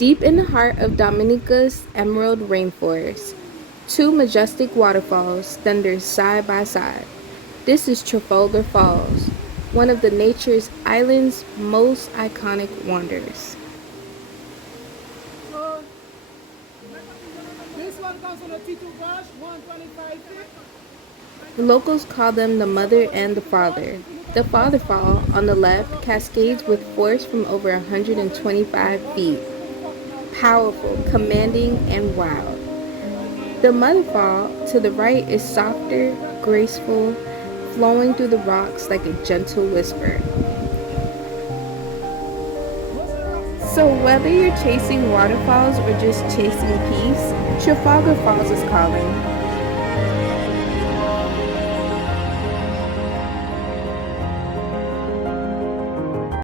Deep in the heart of Dominica's emerald rainforest, two majestic waterfalls thunder side by side. This is Trafalgar Falls, one of the nature's island's most iconic wonders. So this one comes on a T2 brush, 125 feet. The locals call them the mother and the father. The father fall on the left cascades with force from over 125 feet, powerful, commanding, and wild. The mother fall to the right is softer, graceful, flowing through the rocks like a gentle whisper. So whether you're chasing waterfalls or just chasing peace, Trafalgar Falls is calling.